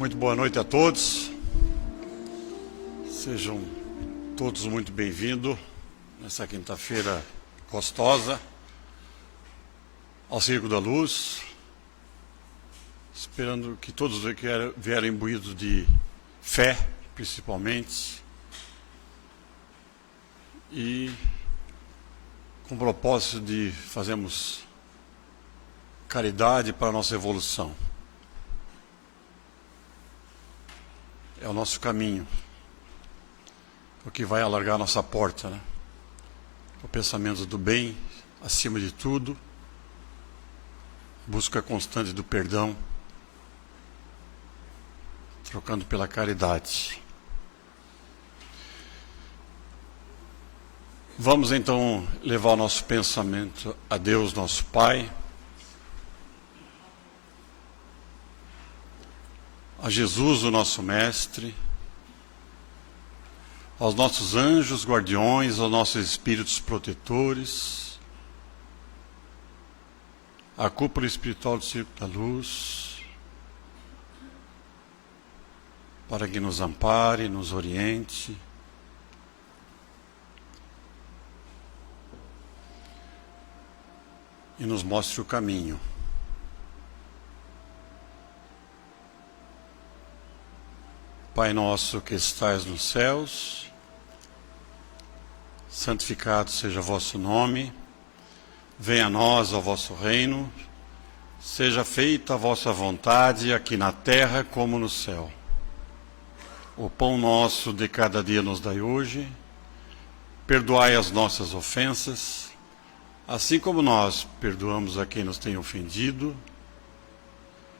Muito boa noite a todos. Sejam todos muito bem-vindos nessa quinta-feira gostosa ao Circo da Luz, esperando que todos vieram imbuídos de fé, principalmente, e com o propósito de fazermos caridade para a nossa evolução. É o nosso caminho, o que vai alargar a nossa porta, né? O pensamento do bem, acima de tudo, busca constante do perdão, trocando pela caridade. Vamos então levar o nosso pensamento a Deus, nosso Pai, a Jesus, o nosso Mestre, aos nossos anjos guardiões, aos nossos espíritos protetores, à cúpula espiritual do Circo da Luz, para que nos ampare, nos oriente, e nos mostre o caminho. Pai nosso que estais nos céus, santificado seja o vosso nome, venha a nós o vosso reino, seja feita a vossa vontade, aqui na terra como no céu. O pão nosso de cada dia nos dai hoje, perdoai as nossas ofensas, assim como nós perdoamos a quem nos tem ofendido,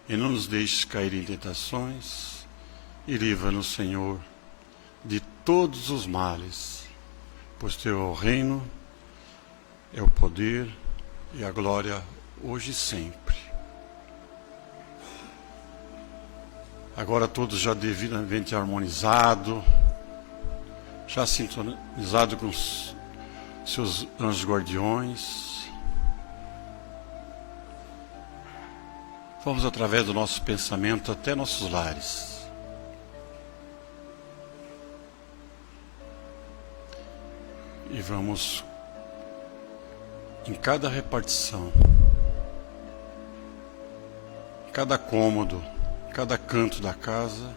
e não nos deixes cair em tentações, e livra-nos, Senhor, de todos os males, pois teu é o reino, é o poder e a glória hoje e sempre. Agora todos já devidamente harmonizados, já sintonizados com os seus anjos guardiões. Vamos através do nosso pensamento até nossos lares. E vamos, em cada repartição, cada cômodo, cada canto da casa,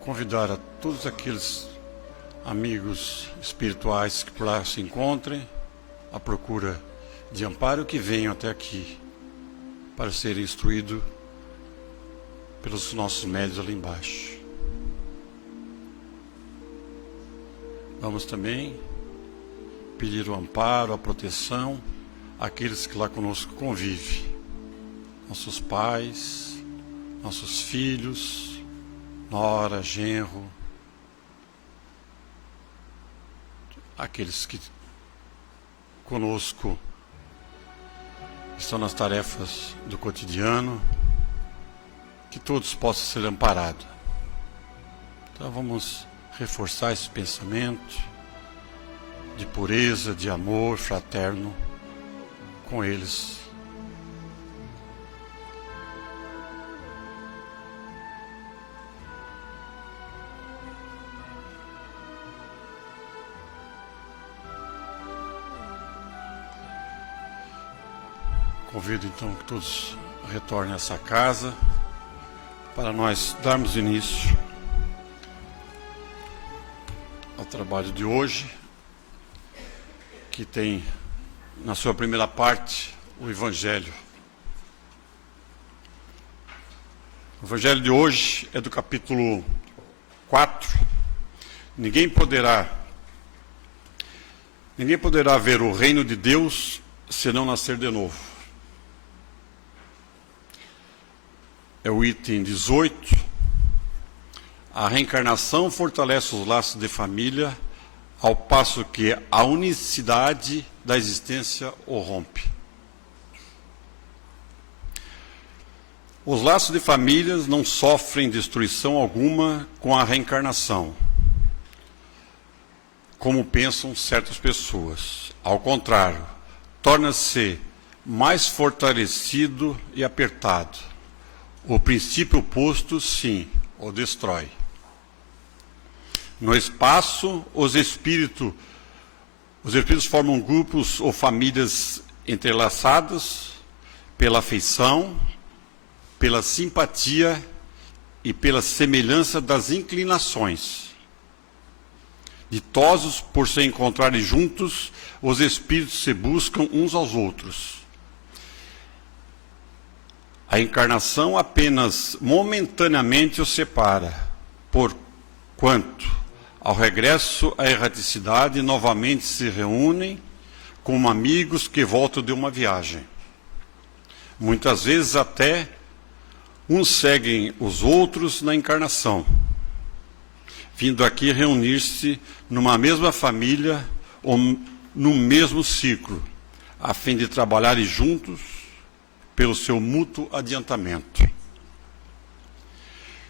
convidar a todos aqueles amigos espirituais que por lá se encontrem, à procura de amparo, que venham até aqui para serem instruídos pelos nossos médios ali embaixo. Vamos também pedir o amparo, a proteção àqueles que lá conosco convivem, nossos pais, nossos filhos, nora, genro, aqueles que conosco estão nas tarefas do cotidiano, que todos possam ser amparados. Então vamos reforçar esse pensamento de pureza, de amor fraterno com eles. Convido então que todos retornem a essa casa, para nós darmos início ao trabalho de hoje, que tem na sua primeira parte o Evangelho. O Evangelho de hoje é do capítulo 4. Ninguém poderá ver o reino de Deus se não nascer de novo. É o item 18. A reencarnação fortalece os laços de família, ao passo que a unicidade da existência o rompe. Os laços de famílias não sofrem destruição alguma com a reencarnação, como pensam certas pessoas. Ao contrário, torna-se mais fortalecido e apertado. O princípio oposto, sim, o destrói. No espaço, os espíritos formam grupos ou famílias entrelaçadas pela afeição, pela simpatia e pela semelhança das inclinações. Ditosos por se encontrarem juntos, os espíritos se buscam uns aos outros. A encarnação apenas momentaneamente os separa, porquanto, ao regresso à erraticidade, novamente se reúnem como amigos que voltam de uma viagem. Muitas vezes até uns seguem os outros na encarnação, vindo aqui reunir-se numa mesma família ou no mesmo ciclo, a fim de trabalharem juntos pelo seu mútuo adiantamento.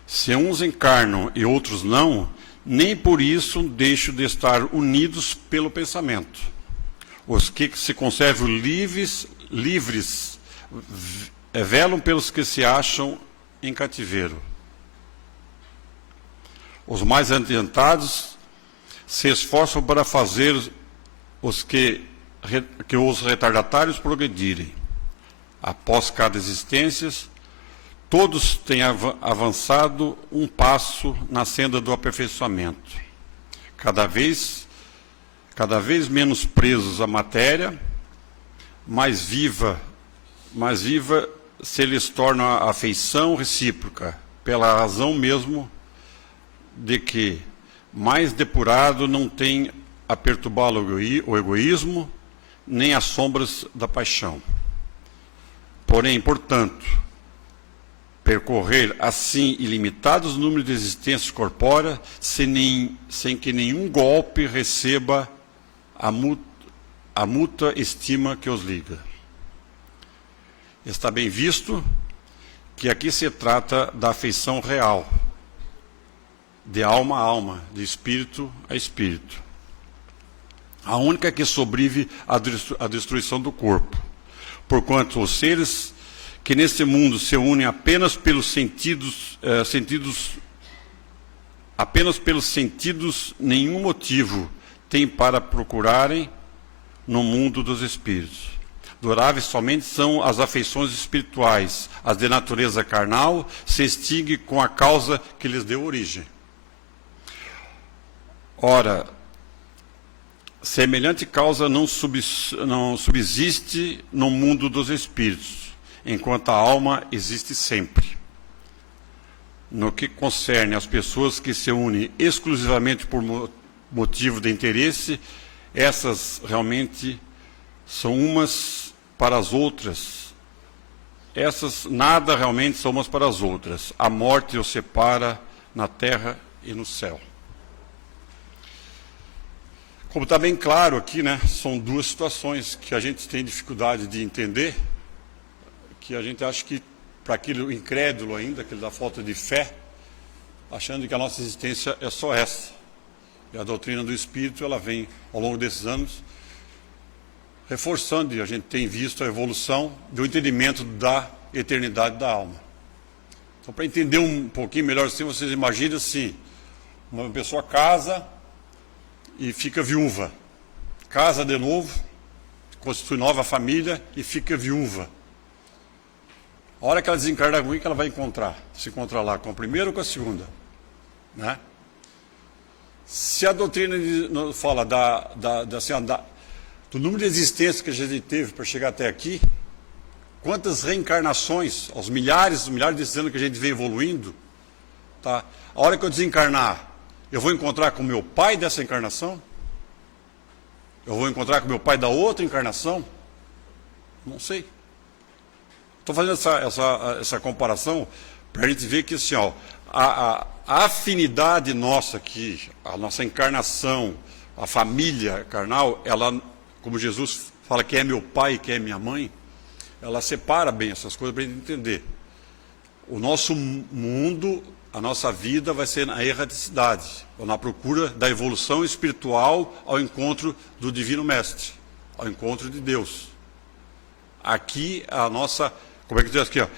Se uns encarnam e outros não, nem por isso deixam de estar unidos pelo pensamento. Os que se conservam livres velam pelos que se acham em cativeiro. Os mais adiantados se esforçam para fazer os que os retardatários progredirem. Após cada existência, todos têm avançado um passo na senda do aperfeiçoamento. Cada vez menos presos à matéria, mais viva se lhes torna a afeição recíproca, pela razão mesmo de que, mais depurado, não tem a perturbá-lo o egoísmo, nem as sombras da paixão. Porém, portanto, percorrer assim ilimitados números de existências corpóreas, sem que nenhum golpe receba a mútua estima que os liga. Está bem visto que aqui se trata da afeição real, de alma a alma, de espírito a espírito. A única que sobrevive à destruição do corpo. Porquanto os seres que neste mundo se unem apenas pelos sentidos, nenhum motivo tem para procurarem no mundo dos espíritos. Duráveis somente são as afeições espirituais, as de natureza carnal se extinguem com a causa que lhes deu origem. Ora, semelhante causa não subsiste no mundo dos espíritos, enquanto a alma existe sempre. No que concerne às pessoas que se unem exclusivamente por motivo de interesse, essas realmente são umas para as outras. Essas nada realmente são umas para as outras. A morte os separa na terra e no céu. Como está bem claro aqui, né, são duas situações que a gente tem dificuldade de entender, que a gente acha que, para aquele incrédulo ainda, aquele da falta de fé, achando que a nossa existência é só essa. E a doutrina do Espírito, ela vem, ao longo desses anos, reforçando, e a gente tem visto a evolução do entendimento da eternidade da alma. Então, para entender um pouquinho melhor assim, vocês imaginem assim, uma pessoa casa e fica viúva. Casa de novo, constitui nova família e fica viúva. A hora que ela desencarnar, com o que ela vai encontrar? Se encontrar lá com a primeira ou com a segunda? Né? Se a doutrina fala do número de existências que a gente teve para chegar até aqui, quantas reencarnações, aos milhares desses anos que a gente vem evoluindo, tá? A hora que eu desencarnar, eu vou encontrar com o meu pai dessa encarnação? Eu vou encontrar com o meu pai da outra encarnação? Não sei. Estou fazendo essa comparação para a gente ver que assim, ó, a afinidade nossa aqui, a nossa encarnação, a família carnal, ela, como Jesus fala que é meu pai e que é minha mãe, ela separa bem essas coisas para a gente entender. O nosso mundo, a nossa vida vai ser na erraticidade, ou na procura da evolução espiritual ao encontro do Divino Mestre, ao encontro de Deus. aqui a nossa, como é que diz aqui, ó,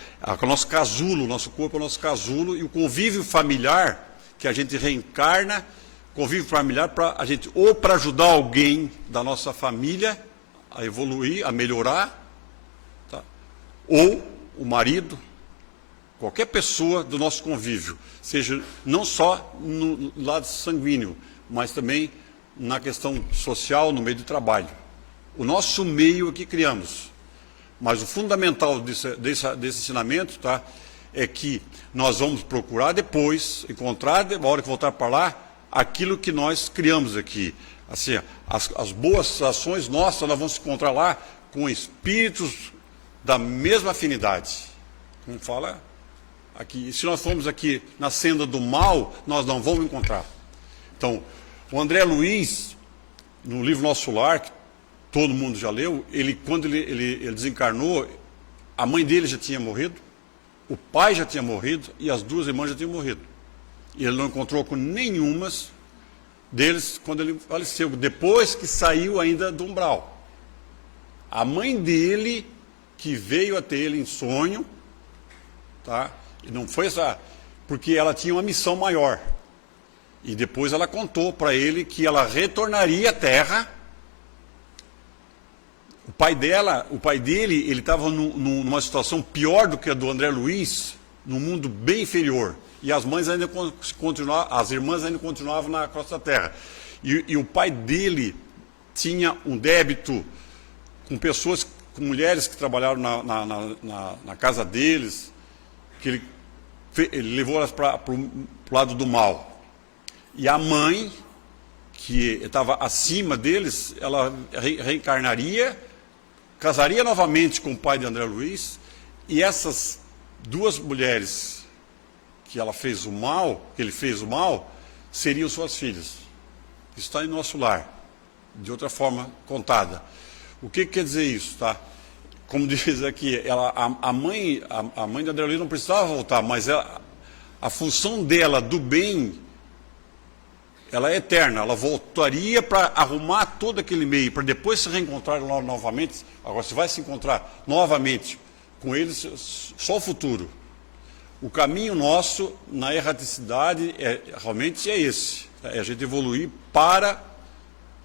o nosso casulo, o nosso corpo é o nosso casulo, e o convívio familiar, que a gente reencarna, convívio familiar para a gente, ou para ajudar alguém da nossa família a evoluir, a melhorar, tá? Ou o marido, qualquer pessoa do nosso convívio, seja não só no lado sanguíneo, mas também na questão social, no meio de trabalho. O nosso meio é que criamos. Mas o fundamental desse ensinamento, tá, é que nós vamos procurar depois, encontrar, na hora que voltar para lá, aquilo que nós criamos aqui. Assim, as boas ações nossas, nós vamos encontrar lá com espíritos da mesma afinidade. Como fala aqui. E se nós formos aqui na senda do mal, nós não vamos encontrar. Então, o André Luiz, no livro Nosso Lar, que todo mundo já leu, quando ele desencarnou, a mãe dele já tinha morrido, o pai já tinha morrido e as duas irmãs já tinham morrido. E ele não encontrou com nenhuma deles quando ele faleceu, depois que saiu ainda do umbral. A mãe dele, que veio até ele em sonho, tá? E não foi essa, porque ela tinha uma missão maior. E depois ela contou para ele que ela retornaria à Terra. O pai dele, ele estava numa situação pior do que a do André Luiz, num mundo bem inferior. E as irmãs ainda continuavam na crosta da terra. E o pai dele tinha um débito com pessoas, com mulheres que trabalharam na casa deles, que ele levou elas para o lado do mal. E a mãe, que estava acima deles, ela reencarnaria, casaria novamente com o pai de André Luiz, e essas duas mulheres que ele fez o mal, seriam suas filhas. Isso está em Nosso Lar, de outra forma contada. O que quer dizer isso, tá? Como diz aqui, a mãe de André Luiz não precisava voltar, mas a função dela do bem, ela é eterna. Ela voltaria para arrumar todo aquele meio, para depois se reencontrar novamente. Agora, se vai se encontrar novamente com eles, só o futuro. O caminho nosso na erraticidade realmente é esse. É a gente evoluir para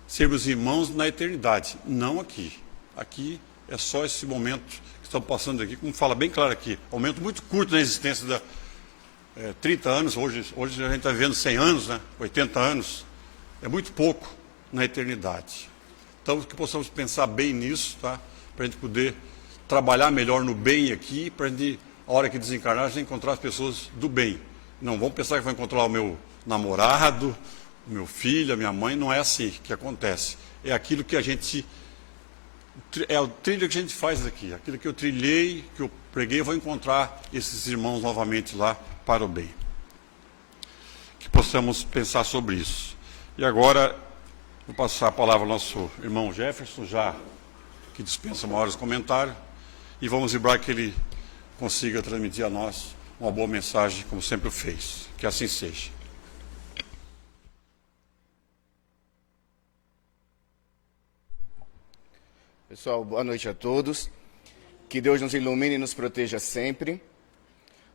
sermos irmãos na eternidade, não aqui. Aqui é só esse momento que estamos passando aqui, como fala bem claro aqui, um momento muito curto na existência da 30 anos, hoje a gente está vivendo 100 anos, né? 80 anos, é muito pouco na eternidade. Então, que possamos pensar bem nisso, tá? Para a gente poder trabalhar melhor no bem aqui, para a gente, a hora que desencarnar, a gente encontrar as pessoas do bem. Não vamos pensar que vai encontrar o meu namorado, o meu filho, a minha mãe, não é assim que acontece. É aquilo que a gente, é o trilho que a gente faz aqui, aquilo que eu trilhei, que eu preguei, eu vou encontrar esses irmãos novamente lá para o bem. Que possamos pensar sobre isso. E agora, vou passar a palavra ao nosso irmão Jefferson, já que dispensa maiores comentários, e vamos vibrar que ele consiga transmitir a nós uma boa mensagem, como sempre o fez. Que assim seja. Pessoal, boa noite a todos. Que Deus nos ilumine e nos proteja sempre.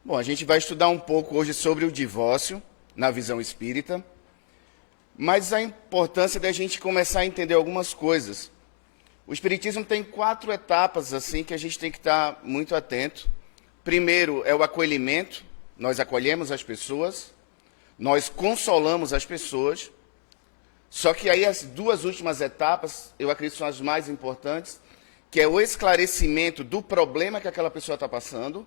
Bom, a gente vai estudar um pouco hoje sobre o divórcio, na visão espírita, mas a importância da gente começar a entender algumas coisas. O espiritismo tem 4 etapas assim que a gente tem que estar muito atento. Primeiro é o acolhimento, nós acolhemos as pessoas, nós consolamos as pessoas, só que aí as 2 últimas etapas, eu acredito que são as mais importantes, que é o esclarecimento do problema que aquela pessoa está passando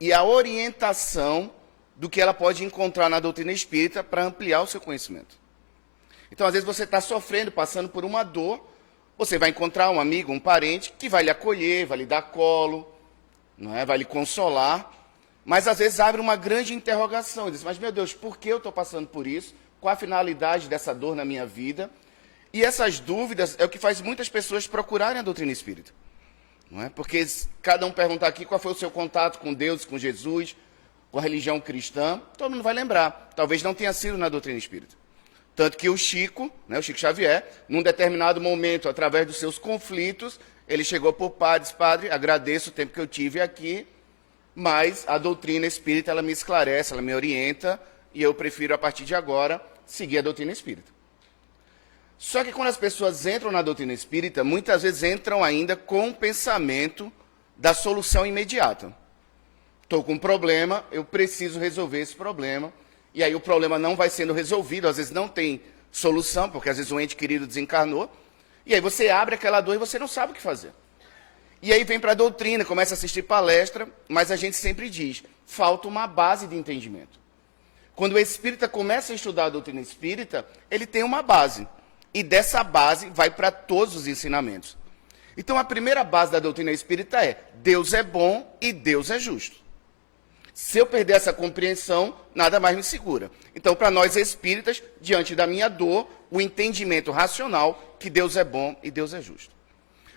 e a orientação do que ela pode encontrar na doutrina espírita para ampliar o seu conhecimento. Então, às vezes, você está sofrendo, passando por uma dor, você vai encontrar um amigo, um parente, que vai lhe acolher, vai lhe dar colo, não é? Vai lhe consolar, mas às vezes abre uma grande interrogação, diz, mas meu Deus, por que eu estou passando por isso? Qual a finalidade dessa dor na minha vida? E essas dúvidas é o que faz muitas pessoas procurarem a doutrina espírita. Não é? Porque cada um perguntar aqui qual foi o seu contato com Deus, com Jesus, com a religião cristã, todo mundo vai lembrar. Talvez não tenha sido na doutrina espírita. Tanto que o Chico Xavier, num determinado momento, através dos seus conflitos, ele chegou por padre, agradeço o tempo que eu tive aqui, mas a doutrina espírita, ela me esclarece, ela me orienta, e eu prefiro, a partir de agora, seguir a doutrina espírita. Só que quando as pessoas entram na doutrina espírita, muitas vezes entram ainda com o pensamento da solução imediata. Estou com um problema, eu preciso resolver esse problema, e aí o problema não vai sendo resolvido, às vezes não tem solução, porque às vezes um ente querido desencarnou, e aí você abre aquela dor e você não sabe o que fazer. E aí vem para a doutrina, começa a assistir palestra, mas a gente sempre diz, falta uma base de entendimento. Quando o espírita começa a estudar a doutrina espírita, ele tem uma base, e dessa base vai para todos os ensinamentos. Então a primeira base da doutrina espírita é, Deus é bom e Deus é justo. Se eu perder essa compreensão, nada mais me segura. Então, para nós espíritas, diante da minha dor, o entendimento racional que Deus é bom e Deus é justo.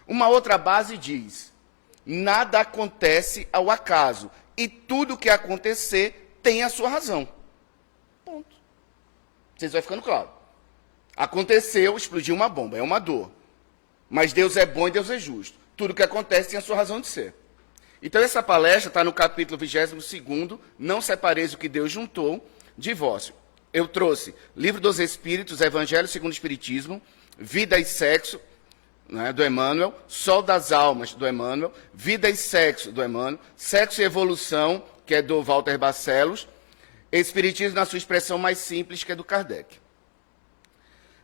Uma outra base diz, nada acontece ao acaso, e tudo que acontecer tem a sua razão. Ponto. Vocês vai ficando claro. Aconteceu, explodiu uma bomba, é uma dor. Mas Deus é bom e Deus é justo. Tudo que acontece tem a sua razão de ser. Então, essa palestra está no capítulo 22º, Não Separeis o que Deus juntou, Divórcio. Eu trouxe Livro dos Espíritos, Evangelho segundo o Espiritismo, Vida e Sexo, né, do Emmanuel, Sol das Almas, do Emmanuel, Vida e Sexo, do Emmanuel, Sexo e Evolução, que é do Walter Barcelos, Espiritismo na sua expressão mais simples, que é do Kardec.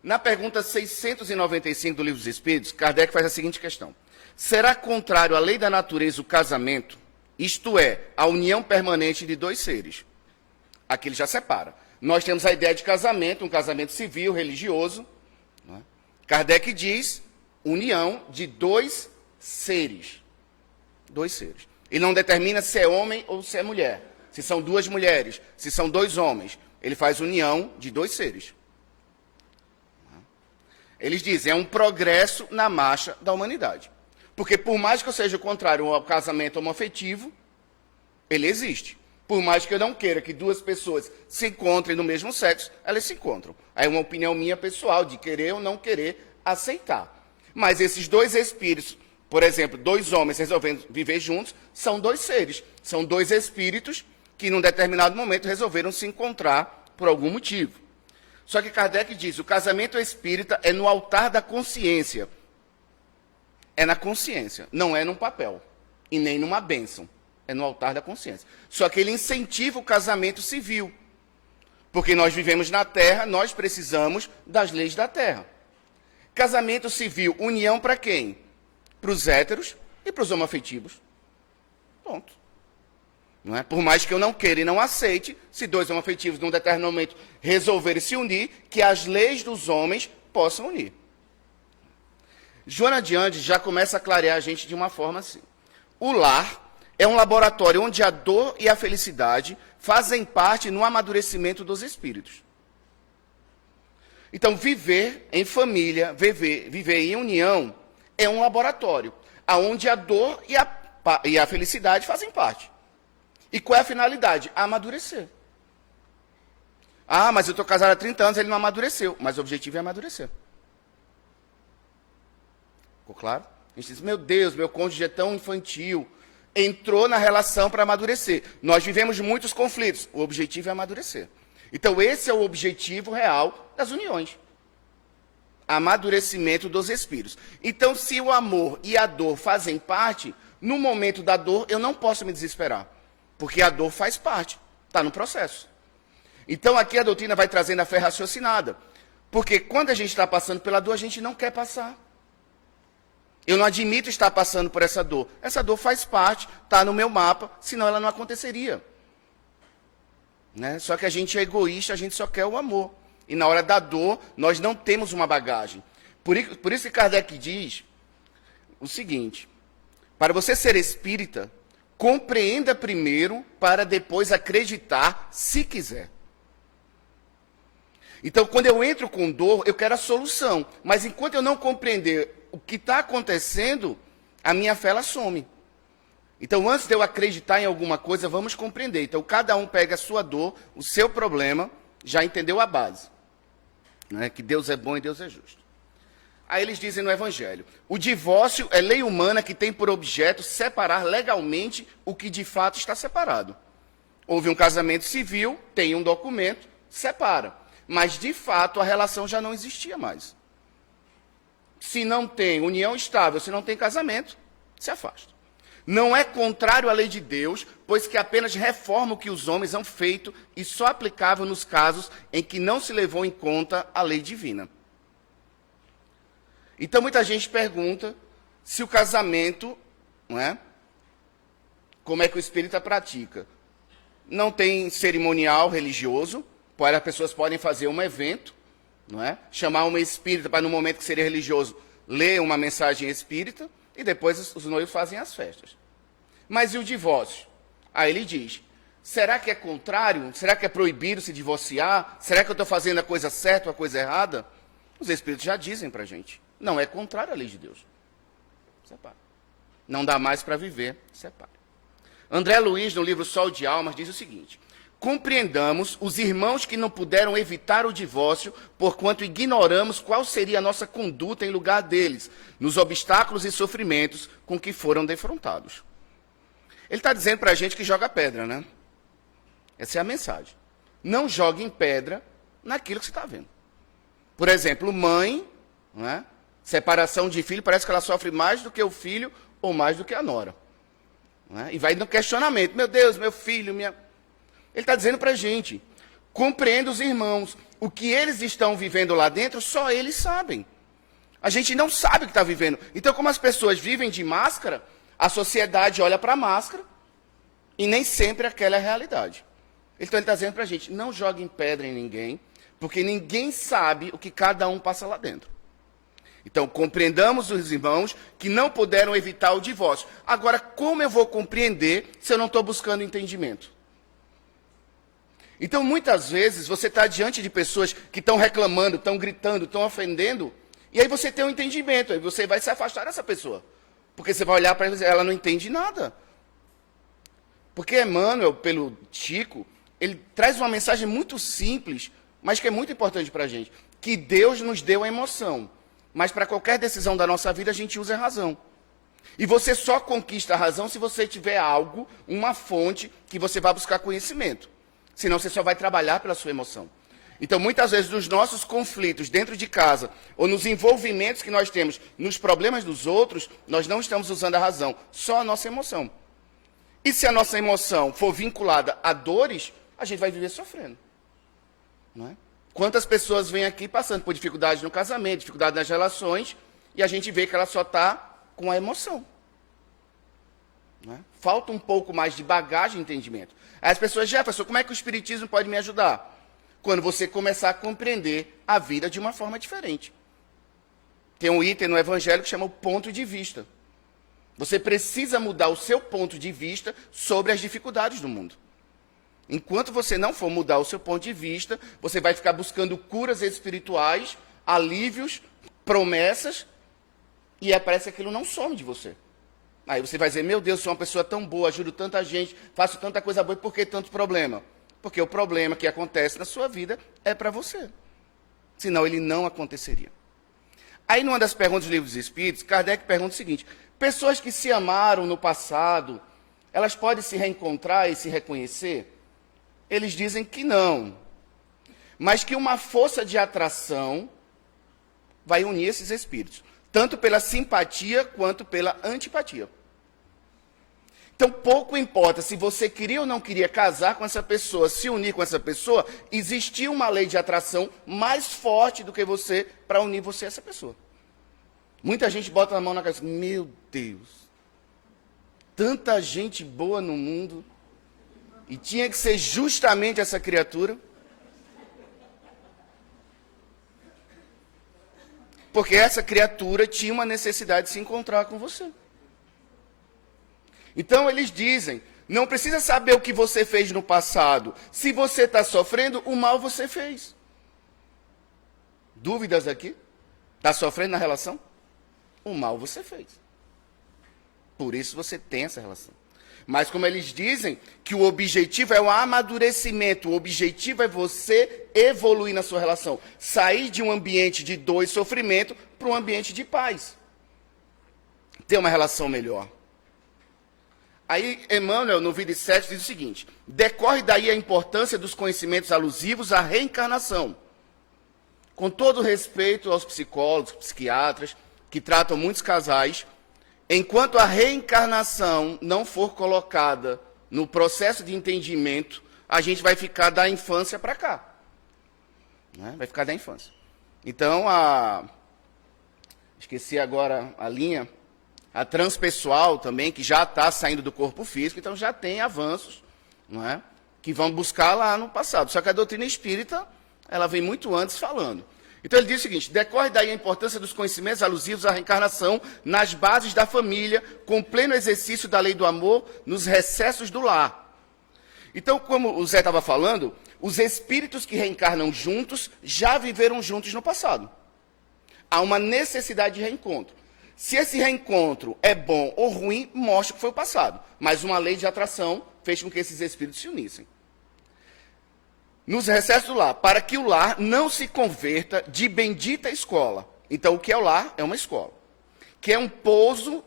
Na pergunta 695 do Livro dos Espíritos, Kardec faz a seguinte questão. Será contrário à lei da natureza o casamento, isto é, a união permanente de dois seres? Aqui ele já separa. Nós temos a ideia de casamento, um casamento civil, religioso. Né? Kardec diz união de dois seres. Dois seres. Ele não determina se é homem ou se é mulher. Se são duas mulheres, se são dois homens. Ele faz união de dois seres. Eles dizem, é um progresso na marcha da humanidade. Porque por mais que eu seja contrário ao casamento homoafetivo, ele existe. Por mais que eu não queira que duas pessoas se encontrem no mesmo sexo, elas se encontram. Aí é uma opinião minha pessoal, de querer ou não querer aceitar. Mas esses dois espíritos, por exemplo, dois homens resolvendo viver juntos, são dois seres. São dois espíritos que, num determinado momento, resolveram se encontrar por algum motivo. Só que Kardec diz, o casamento espírita é no altar da consciência. É na consciência, não é num papel e nem numa bênção. É no altar da consciência. Só que ele incentiva o casamento civil. Porque nós vivemos na terra, nós precisamos das leis da terra. Casamento civil, união para quem? Para os héteros e para os homoafetivos. Ponto. Não é? Por mais que eu não queira e não aceite, se dois homoafetivos, num determinado momento, resolverem se unir, que as leis dos homens possam unir. Joana de Andes já começa a clarear a gente de uma forma assim. O lar é um laboratório onde a dor e a felicidade fazem parte no amadurecimento dos espíritos. Então, viver em família, viver em união, é um laboratório, onde a dor e a felicidade fazem parte. E qual é a finalidade? Amadurecer. Ah, mas eu estou casado há 30 anos, ele não amadureceu. Mas o objetivo é amadurecer. Ficou claro? A gente diz, meu Deus, meu cônjuge é tão infantil. Entrou na relação para amadurecer. Nós vivemos muitos conflitos. O objetivo é amadurecer. Então, esse é o objetivo real das uniões. Amadurecimento dos espíritos. Então, se o amor e a dor fazem parte, no momento da dor, eu não posso me desesperar. Porque a dor faz parte, está no processo. Então, aqui a doutrina vai trazendo a fé raciocinada. Porque quando a gente está passando pela dor, a gente não quer passar. Eu não admito estar passando por essa dor. Essa dor faz parte, está no meu mapa, senão ela não aconteceria. Né? Só que a gente é egoísta, a gente só quer o amor. E na hora da dor, nós não temos uma bagagem. Por isso que Kardec diz o seguinte, para você ser espírita, compreenda primeiro para depois acreditar, se quiser. Então, quando eu entro com dor, eu quero a solução. Mas enquanto eu não compreender o que está acontecendo, a minha fé ela some. Então, antes de eu acreditar em alguma coisa, vamos compreender. Então, cada um pega a sua dor, o seu problema, já entendeu a base. né, que Deus é bom e Deus é justo. Aí eles dizem no Evangelho, o divórcio é lei humana que tem por objeto separar legalmente o que de fato está separado. Houve um casamento civil, tem um documento, separa. Mas, de fato, a relação já não existia mais. Se não tem união estável, se não tem casamento, se afasta. Não é contrário à lei de Deus, pois que apenas reforma o que os homens han feito e só aplicável nos casos em que não se levou em conta a lei divina. Então, muita gente pergunta se o casamento, não é? Como é que o espírita pratica? Não tem cerimonial religioso, as pessoas podem fazer um evento, não é? Chamar uma espírita para, no momento que seria religioso, ler uma mensagem espírita, e depois os noivos fazem as festas. Mas e o divórcio? Aí ele diz, será que é contrário? Será que é proibido se divorciar? Será que eu estou fazendo a coisa certa ou a coisa errada? Os espíritos já dizem para a gente, não é contrário à lei de Deus. Separa. Não dá mais para viver, separa. André Luiz, no livro Sol de Almas, diz o seguinte, compreendamos os irmãos que não puderam evitar o divórcio, porquanto ignoramos qual seria a nossa conduta em lugar deles, nos obstáculos e sofrimentos com que foram defrontados. Ele está dizendo para a gente que joga pedra, né? Essa é a mensagem. Não jogue em pedra naquilo que você está vendo. Por exemplo, mãe, não é? Separação de filho, parece que ela sofre mais do que o filho ou mais do que a nora. Não é? E vai no questionamento, meu Deus, meu filho, minha... Ele está dizendo para a gente, compreenda os irmãos, o que eles estão vivendo lá dentro, só eles sabem. A gente não sabe o que está vivendo. Então, como as pessoas vivem de máscara, a sociedade olha para a máscara e nem sempre aquela é a realidade. Então, ele está dizendo para a gente, não joguem pedra em ninguém, porque ninguém sabe o que cada um passa lá dentro. Então, compreendamos os irmãos que não puderam evitar o divórcio. Agora, como eu vou compreender se eu não estou buscando entendimento? Então, muitas vezes, você está diante de pessoas que estão reclamando, estão gritando, estão ofendendo, e aí você tem um entendimento, aí você vai se afastar dessa pessoa. Porque você vai olhar para ela e ela não entende nada. Porque Emmanuel, pelo Chico, ele traz uma mensagem muito simples, mas que é muito importante para a gente. Que Deus nos deu a emoção, mas para qualquer decisão da nossa vida a gente usa a razão. E você só conquista a razão se você tiver algo, uma fonte, que você vai buscar conhecimento. Senão você só vai trabalhar pela sua emoção. Então, muitas vezes, nos nossos conflitos dentro de casa, ou nos envolvimentos que nós temos nos problemas dos outros, nós não estamos usando a razão, só a nossa emoção. E se a nossa emoção for vinculada a dores, a gente vai viver sofrendo. Não é? Quantas pessoas vêm aqui passando por dificuldade no casamento, dificuldade nas relações, e a gente vê que ela só está com a emoção. Não é? Falta um pouco mais de bagagem e entendimento. Aí as pessoas, Jefferson, como é que o Espiritismo pode me ajudar? Quando você começar a compreender a vida de uma forma diferente. Tem um item no Evangelho que chama o ponto de vista. Você precisa mudar o seu ponto de vista sobre as dificuldades do mundo. Enquanto você não for mudar o seu ponto de vista, você vai ficar buscando curas espirituais, alívios, promessas, e parece que aquilo não some de você. Aí você vai dizer, meu Deus, sou uma pessoa tão boa, ajudo tanta gente, faço tanta coisa boa, e por que tanto problema? Porque o problema que acontece na sua vida é para você. Senão ele não aconteceria. Aí, numa das perguntas do Livro dos Espíritos, Kardec pergunta o seguinte, pessoas que se amaram no passado, elas podem se reencontrar e se reconhecer? Eles dizem que não. Mas que uma força de atração vai unir esses espíritos. Tanto pela simpatia quanto pela antipatia. Então, pouco importa se você queria ou não queria casar com essa pessoa, se unir com essa pessoa, existia uma lei de atração mais forte do que você para unir você a essa pessoa. Muita gente bota a mão na cabeça, meu Deus, tanta gente boa no mundo, e tinha que ser justamente essa criatura. Porque essa criatura tinha uma necessidade de se encontrar com você. Então, eles dizem, não precisa saber o que você fez no passado. Se você está sofrendo, o mal você fez. Dúvidas aqui? Está sofrendo na relação? O mal você fez. Por isso você tem essa relação. Mas como eles dizem, que o objetivo é o amadurecimento, o objetivo é você evoluir na sua relação. Sair de um ambiente de dor e sofrimento para um ambiente de paz. Ter uma relação melhor. Aí, Emmanuel, no Vida e Sexo, diz o seguinte: decorre daí a importância dos conhecimentos alusivos à reencarnação. Com todo respeito aos psicólogos, psiquiatras, que tratam muitos casais, enquanto a reencarnação não for colocada no processo de entendimento, a gente vai ficar da infância para cá. Né? Vai ficar da infância. Então, esqueci agora a linha, a transpessoal também, que já está saindo do corpo físico, então já tem avanços, não é? Que vão buscar lá no passado. Só que a doutrina espírita, ela vem muito antes falando. Então ele diz o seguinte: decorre daí a importância dos conhecimentos alusivos à reencarnação nas bases da família, com pleno exercício da lei do amor nos recessos do lar. Então, como o Zé estava falando, os espíritos que reencarnam juntos já viveram juntos no passado. Há uma necessidade de reencontro. Se esse reencontro é bom ou ruim, mostra que foi o passado. Mas uma lei de atração fez com que esses espíritos se unissem. Nos recessos do lar, para que o lar não se converta de bendita escola. Então, o que é o lar? É uma escola. Que é um pouso,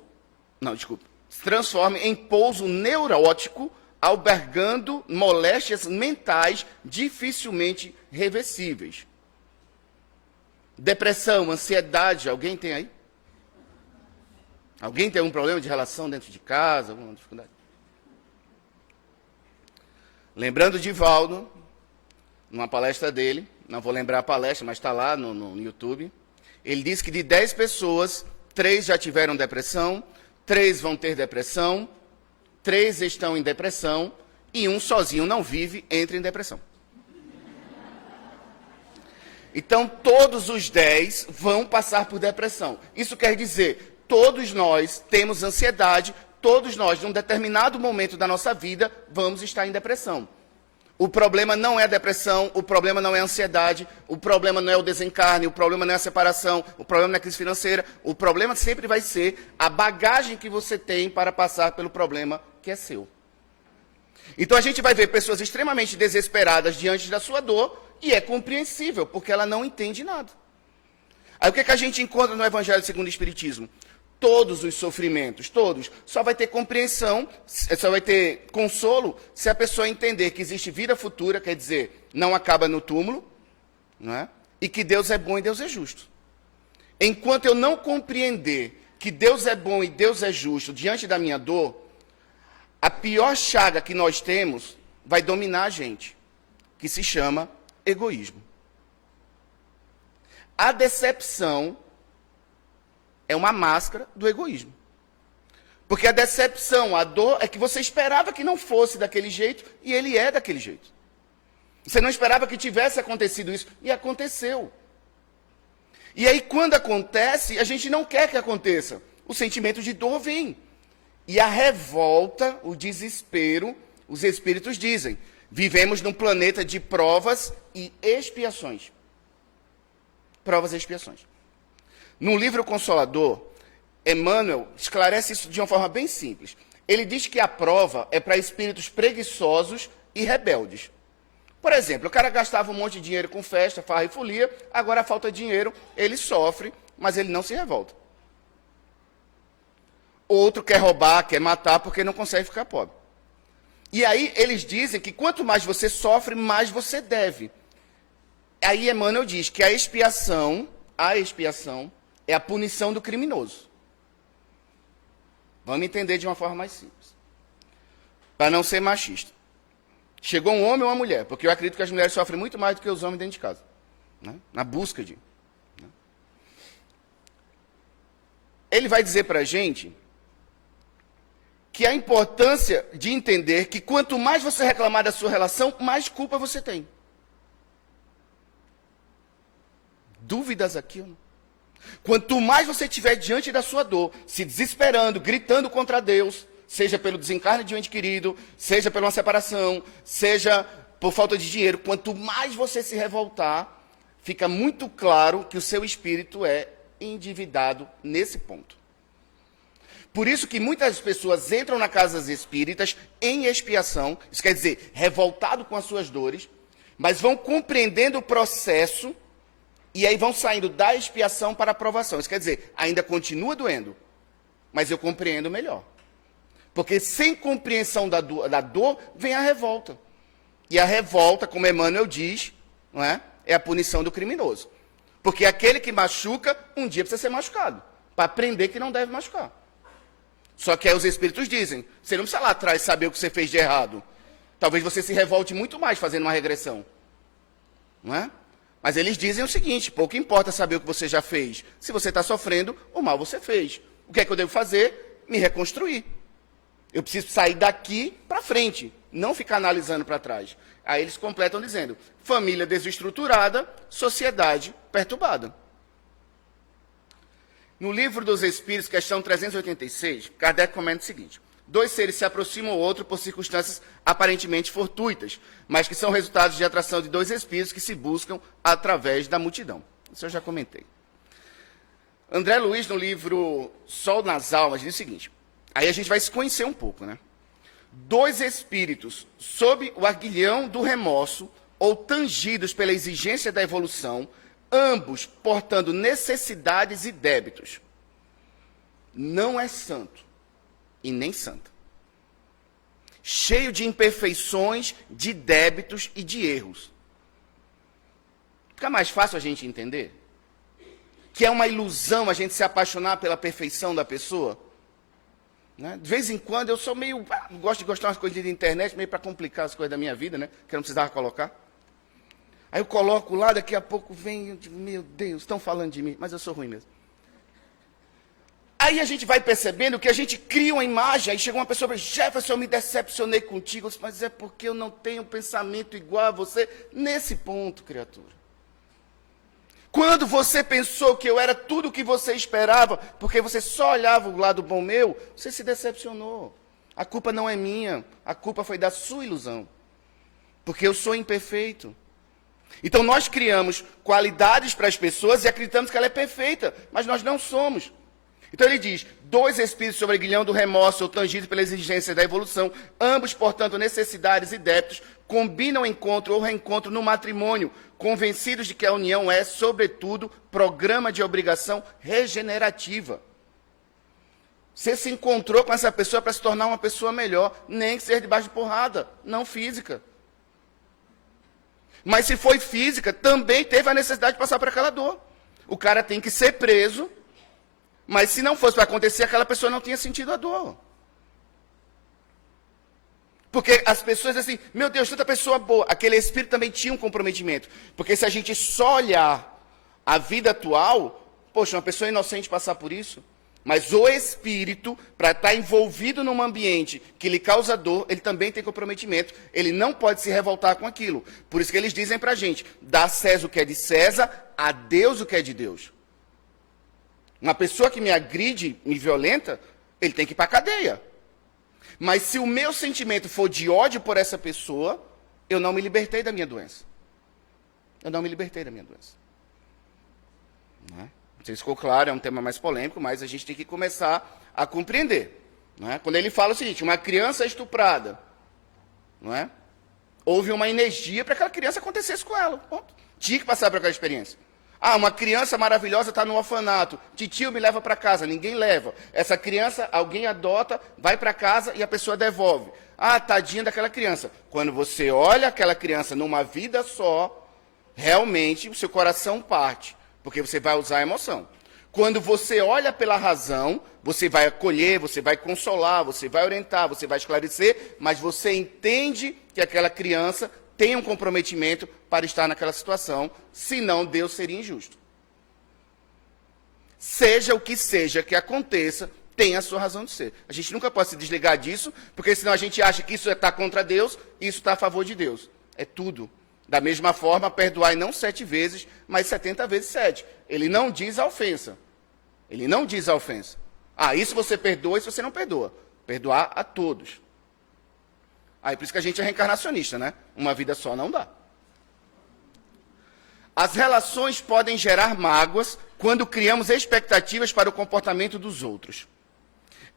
se transforme em pouso neurótico, albergando moléstias mentais dificilmente reversíveis. Depressão, ansiedade, alguém tem aí? Alguém tem algum problema de relação dentro de casa, alguma dificuldade? Lembrando de Valdo, numa palestra dele, não vou lembrar a palestra, mas está lá no YouTube, ele disse que de 10 pessoas, 3 já tiveram depressão, 3 vão ter depressão, 3 estão em depressão e 1 sozinho não vive, entra em depressão. Então, todos os 10 vão passar por depressão. Isso quer dizer, todos nós temos ansiedade, todos nós, num determinado momento da nossa vida, vamos estar em depressão. O problema não é a depressão, o problema não é a ansiedade, o problema não é o desencarne, o problema não é a separação, o problema não é a crise financeira, o problema sempre vai ser a bagagem que você tem para passar pelo problema que é seu. Então a gente vai ver pessoas extremamente desesperadas diante da sua dor, e é compreensível, porque ela não entende nada. Aí o que a gente encontra no Evangelho segundo o Espiritismo? Todos os sofrimentos, todos, só vai ter compreensão, só vai ter consolo, se a pessoa entender que existe vida futura, quer dizer, não acaba no túmulo, não é? E que Deus é bom e Deus é justo. Enquanto eu não compreender que Deus é bom e Deus é justo diante da minha dor, a pior chaga que nós temos vai dominar a gente, que se chama egoísmo. A decepção é uma máscara do egoísmo. Porque a decepção, a dor, é que você esperava que não fosse daquele jeito, e ele é daquele jeito. Você não esperava que tivesse acontecido isso, e aconteceu. E aí, quando acontece, a gente não quer que aconteça. O sentimento de dor vem. E a revolta, o desespero, os espíritos dizem, vivemos num planeta de provas e expiações. Provas e expiações. No livro Consolador, Emmanuel esclarece isso de uma forma bem simples. Ele diz que a prova é para espíritos preguiçosos e rebeldes. Por exemplo, o cara gastava um monte de dinheiro com festa, farra e folia, agora falta dinheiro, ele sofre, mas ele não se revolta. Outro quer roubar, quer matar, porque não consegue ficar pobre. E aí eles dizem que quanto mais você sofre, mais você deve. Aí Emmanuel diz que a expiação é a punição do criminoso. Vamos entender de uma forma mais simples. Para não ser machista. Chegou um homem ou uma mulher, porque eu acredito que as mulheres sofrem muito mais do que os homens dentro de casa. Né? Na busca de... Né? Ele vai dizer para a gente que a importância de entender que quanto mais você reclamar da sua relação, mais culpa você tem. Dúvidas aqui ou não? Quanto mais você estiver diante da sua dor, se desesperando, gritando contra Deus, seja pelo desencarne de um ente querido, seja por uma separação, seja por falta de dinheiro, quanto mais você se revoltar, fica muito claro que o seu espírito é endividado nesse ponto. Por isso que muitas pessoas entram na casa das espíritas em expiação, isso quer dizer, revoltado com as suas dores, mas vão compreendendo o processo e aí vão saindo da expiação para a aprovação. Isso quer dizer, ainda continua doendo, mas eu compreendo melhor. Porque sem compreensão da dor, vem a revolta. E a revolta, como Emmanuel diz, não é a punição do criminoso. Porque aquele que machuca, um dia precisa ser machucado, para aprender que não deve machucar. Só que aí os espíritos dizem, você não precisa lá atrás saber o que você fez de errado. Talvez você se revolte muito mais fazendo uma regressão. Não é? Mas eles dizem o seguinte, pouco importa saber o que você já fez. Se você está sofrendo, o mal você fez. O que é que eu devo fazer? Me reconstruir. Eu preciso sair daqui para frente, não ficar analisando para trás. Aí eles completam dizendo, família desestruturada, sociedade perturbada. No Livro dos Espíritos, questão 386, Kardec comenta o seguinte, 2 seres se aproximam ao outro por circunstâncias aparentemente fortuitas, mas que são resultados de atração de 2 espíritos que se buscam através da multidão. Isso eu já comentei. André Luiz, no livro Sol nas Almas, diz o seguinte, aí a gente vai se conhecer um pouco, né? 2 espíritos, sob o aguilhão do remorso, ou tangidos pela exigência da evolução, ambos portando necessidades e débitos. Não é santo e nem santa. Cheio de imperfeições, de débitos e de erros. Fica mais fácil a gente entender que é uma ilusão a gente se apaixonar pela perfeição da pessoa. Né? De vez em quando eu sou meio... gosto de gostar umas coisas de internet, meio para complicar as coisas da minha vida, né? Que eu não precisava colocar. Aí eu coloco lá, daqui a pouco vem, eu digo, meu Deus, estão falando de mim, mas eu sou ruim mesmo. Aí a gente vai percebendo que a gente cria uma imagem, aí chega uma pessoa e diz, Jefferson, eu me decepcionei contigo, mas é porque eu não tenho um pensamento igual a você nesse ponto, criatura. Quando você pensou que eu era tudo o que você esperava, porque você só olhava o lado bom meu, você se decepcionou. A culpa não é minha, a culpa foi da sua ilusão. Porque eu sou imperfeito. Então nós criamos qualidades para as pessoas e acreditamos que ela é perfeita, mas nós não somos. Então ele diz, 2 espíritos sobre o aguilhão do remorso ou tangidos pela exigência da evolução, ambos portando necessidades e débitos, combinam o encontro ou reencontro no matrimônio, convencidos de que a união é, sobretudo, programa de obrigação regenerativa. Você se encontrou com essa pessoa para se tornar uma pessoa melhor, nem que seja debaixo de porrada, não física. Mas se foi física, também teve a necessidade de passar por aquela dor. O cara tem que ser preso, mas se não fosse para acontecer, aquela pessoa não tinha sentido a dor. Porque as pessoas dizem assim, meu Deus, tanta pessoa boa. Aquele espírito também tinha um comprometimento. Porque se a gente só olhar a vida atual, poxa, uma pessoa inocente passar por isso. Mas o espírito, para estar envolvido num ambiente que lhe causa dor, ele também tem comprometimento. Ele não pode se revoltar com aquilo. Por isso que eles dizem para a gente, dá a César o que é de César, a Deus o que é de Deus. Uma pessoa que me agride, me violenta, ele tem que ir para a cadeia. Mas se o meu sentimento for de ódio por essa pessoa, eu não me libertei da minha doença. Eu não me libertei da minha doença. Não é? Não sei se ficou claro, é um tema mais polêmico, mas a gente tem que começar a compreender. Não é? Quando ele fala o seguinte, uma criança estuprada, não é? Houve uma energia para que aquela criança acontecesse com ela. Ponto. Tinha que passar por aquela experiência. Ah, uma criança maravilhosa está no orfanato. Titio me leva para casa, ninguém leva. Essa criança, alguém adota, vai para casa e a pessoa devolve. Ah, tadinha daquela criança. Quando você olha aquela criança numa vida só, realmente o seu coração parte, porque você vai usar a emoção. Quando você olha pela razão, você vai acolher, você vai consolar, você vai orientar, você vai esclarecer, mas você entende que aquela criança tem um comprometimento para estar naquela situação, senão Deus seria injusto. Seja o que seja que aconteça, tem a sua razão de ser. A gente nunca pode se desligar disso, porque senão a gente acha que isso está contra Deus e isso está a favor de Deus. É tudo. Da mesma forma, perdoai não 7 vezes, mas 70 vezes 7. Ele não diz a ofensa. Ele não diz a ofensa. Ah, isso você perdoa, isso você não perdoa. Perdoar a todos. Aí por isso que a gente é reencarnacionista, né? Uma vida só não dá. As relações podem gerar mágoas quando criamos expectativas para o comportamento dos outros.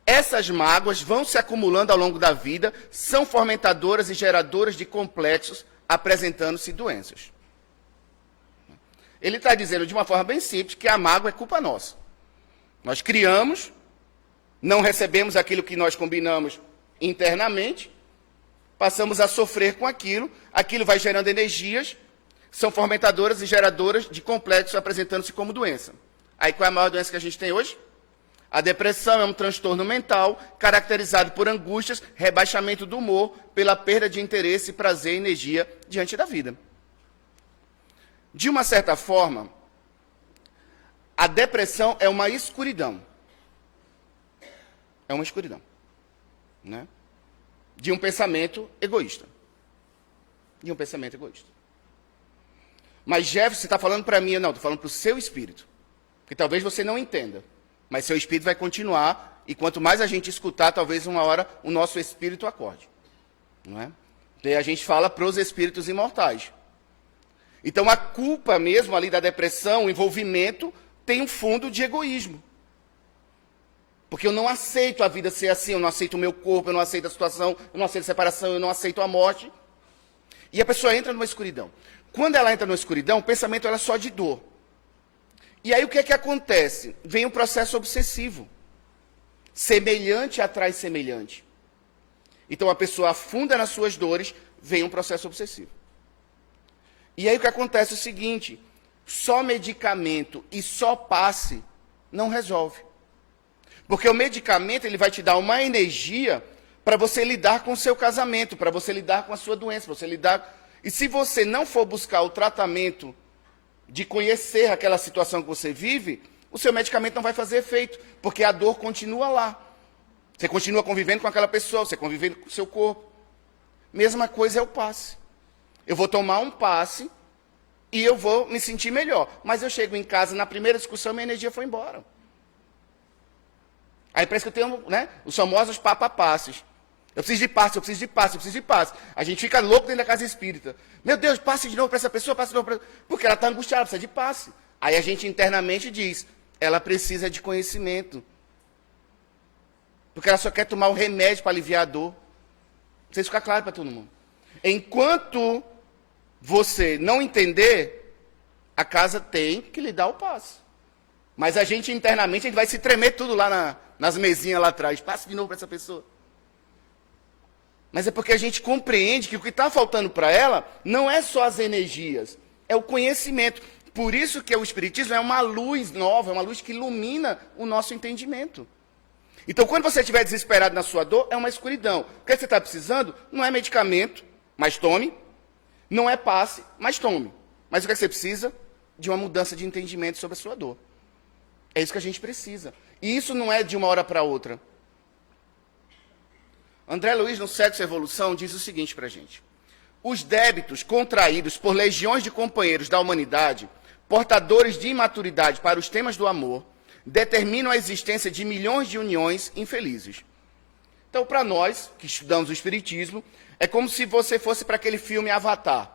essas mágoas vão se acumulando ao longo da vida, são fomentadoras e geradoras de complexos, apresentando-se doenças. Ele está dizendo de uma forma bem simples que a mágoa é culpa nossa. Nós criamos, não recebemos aquilo que nós combinamos internamente, passamos a sofrer com aquilo, aquilo vai gerando energias, são fomentadoras e geradoras de complexos, apresentando-se como doença. Aí qual é a maior doença que a gente tem hoje? A depressão é um transtorno mental caracterizado por angústias, rebaixamento do humor, pela perda de interesse, prazer e energia diante da vida. De uma certa forma, a depressão é uma escuridão. É uma escuridão, né? De um pensamento egoísta. De um pensamento egoísta. Mas Jefferson, você está falando para mim, não, estou falando para o seu espírito. Que talvez você não entenda. Mas seu espírito vai continuar, e quanto mais a gente escutar, talvez uma hora o nosso espírito acorde. Não é? E a gente fala para os espíritos imortais. Então a culpa mesmo ali da depressão, o envolvimento, tem um fundo de egoísmo. Porque eu não aceito a vida ser assim, eu não aceito o meu corpo, eu não aceito a situação, eu não aceito a separação, eu não aceito a morte. E a pessoa entra numa escuridão. Quando ela entra numa escuridão, o pensamento é só de dor. E aí o que é que acontece? Vem um processo obsessivo. Semelhante atrai semelhante. Então a pessoa afunda nas suas dores, vem um processo obsessivo. E aí o que acontece é o seguinte, só medicamento e só passe não resolve. Porque o medicamento ele vai te dar uma energia para você lidar com o seu casamento, para você lidar com a sua doença, para você lidar... E se você não for buscar o tratamento de conhecer aquela situação que você vive, o seu medicamento não vai fazer efeito, porque a dor continua lá. Você continua convivendo com aquela pessoa, você convivendo com o seu corpo. Mesma coisa é o passe. Eu vou tomar um passe e eu vou me sentir melhor. Mas eu chego em casa, na primeira discussão, minha energia foi embora. Aí parece que eu tenho, né, os famosos papapasses. Eu preciso de passe, eu preciso de passe, eu preciso de passe. A gente fica louco dentro da casa espírita. Meu Deus, passe de novo para essa pessoa, passe de novo para essa pessoa. Porque ela está angustiada, precisa de passe. Aí a gente internamente diz, ela precisa de conhecimento. Porque ela só quer tomar o remédio para aliviar a dor. Isso fica claro para todo mundo. Enquanto você não entender, a casa tem que lhe dar o passe. Mas a gente internamente, a gente vai se tremer tudo lá nas mesinhas lá atrás. Passe de novo para essa pessoa. Mas é porque a gente compreende que o que está faltando para ela não é só as energias, é o conhecimento. Por isso que o Espiritismo é uma luz nova, é uma luz que ilumina o nosso entendimento. Então, quando você estiver desesperado na sua dor, é uma escuridão. O que você está precisando não é medicamento, mas tome. Não é passe, mas tome. Mas o que você precisa? De uma mudança de entendimento sobre a sua dor. É isso que a gente precisa. E isso não é de uma hora para outra. André Luiz, no Sexo e Evolução, diz o seguinte para a gente. Os débitos contraídos por legiões de companheiros da humanidade, portadores de imaturidade para os temas do amor, determinam a existência de milhões de uniões infelizes. Então, para nós, que estudamos o Espiritismo, é como se você fosse para aquele filme Avatar.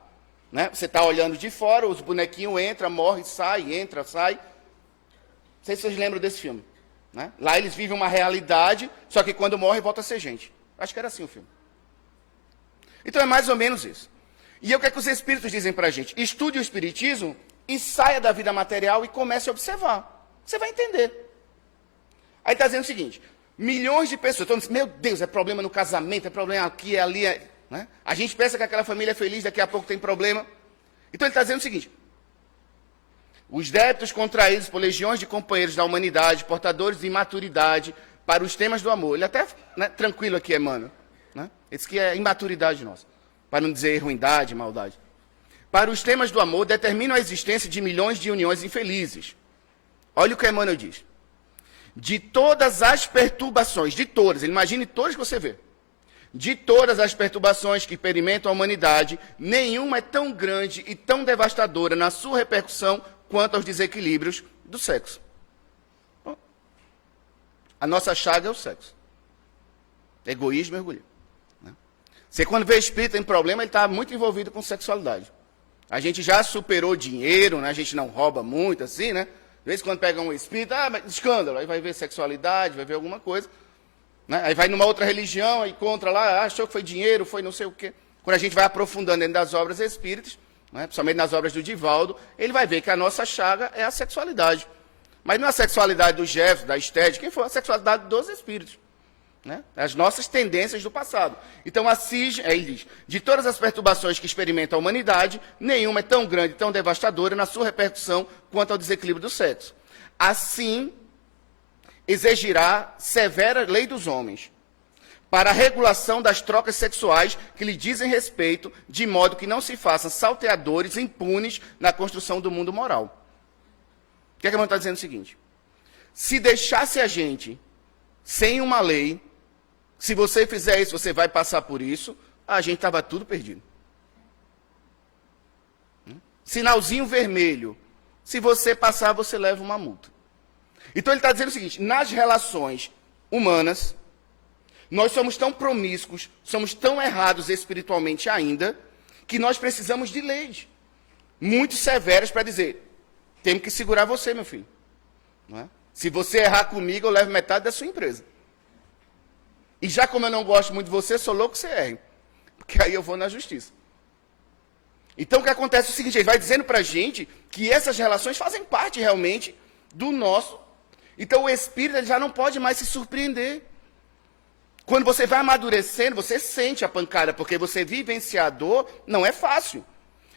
Né? Você está olhando de fora, os bonequinhos entram, morrem, saem, entra, sai. Não sei se vocês lembram desse filme. Né? Lá eles vivem uma realidade, só que quando morre, volta a ser gente. Acho que era assim o filme. Então é mais ou menos isso. E o que é que os espíritos dizem para a gente? Estude o Espiritismo e saia da vida material e comece a observar. Você vai entender. Aí está dizendo o seguinte, milhões de pessoas estão dizendo, meu Deus, é problema no casamento, é problema aqui, é ali, né? A gente pensa que aquela família é feliz, daqui a pouco tem problema. Então ele está dizendo o seguinte, os débitos contraídos por legiões de companheiros da humanidade, portadores de imaturidade, para os temas do amor. Ele até, né, tranquilo aqui, Emmanuel. Né? Esse que é imaturidade nossa. Para não dizer ruindade, maldade. Para os temas do amor, determinam a existência de milhões de uniões infelizes. Olha o que Emmanuel diz. De todas as perturbações, de todas, imagine todas que você vê. De todas as perturbações que experimentam a humanidade, nenhuma é tão grande e tão devastadora na sua repercussão quanto aos desequilíbrios do sexo. A nossa chaga é o sexo. Egoísmo e orgulho. Né? Você, quando vê espírita em problema, ele está muito envolvido com sexualidade. A gente já superou dinheiro, né? A gente não rouba muito, assim, né? De vez em quando pega um espírita, mas escândalo, aí vai ver sexualidade, vai ver alguma coisa. Né? Aí vai numa outra religião, aí encontra lá, achou que foi dinheiro, foi não sei o quê. Quando a gente vai aprofundando dentro das obras espíritas, né, principalmente nas obras do Divaldo, ele vai ver que a nossa chaga é a sexualidade. Mas não é a sexualidade do Jefferson, da Estédia, quem foi a sexualidade dos espíritos. Né? As nossas tendências do passado. Então, ele diz, de todas as perturbações que experimenta a humanidade, nenhuma é tão grande, tão devastadora na sua repercussão quanto ao desequilíbrio do sexo. Assim, exigirá severa lei dos homens, para a regulação das trocas sexuais que lhe dizem respeito, de modo que não se façam salteadores impunes na construção do mundo moral. O que é que a irmã está dizendo? O seguinte, se deixasse a gente sem uma lei, se você fizer isso, você vai passar por isso, a gente estava tudo perdido. Sinalzinho vermelho, se você passar, você leva uma multa. Então ele está dizendo o seguinte, nas relações humanas, nós somos tão promíscuos, somos tão errados espiritualmente ainda, que nós precisamos de leis muito severas para dizer, temos que segurar você, meu filho. Não é? Se você errar comigo, eu levo metade da sua empresa. E já como eu não gosto muito de você, sou louco que você erre. Porque aí eu vou na justiça. Então o que acontece é o seguinte, ele vai dizendo para a gente que essas relações fazem parte realmente do nosso. Então o espírito ele já não pode mais se surpreender. Quando você vai amadurecendo, você sente a pancada, porque você vivenciador não é fácil.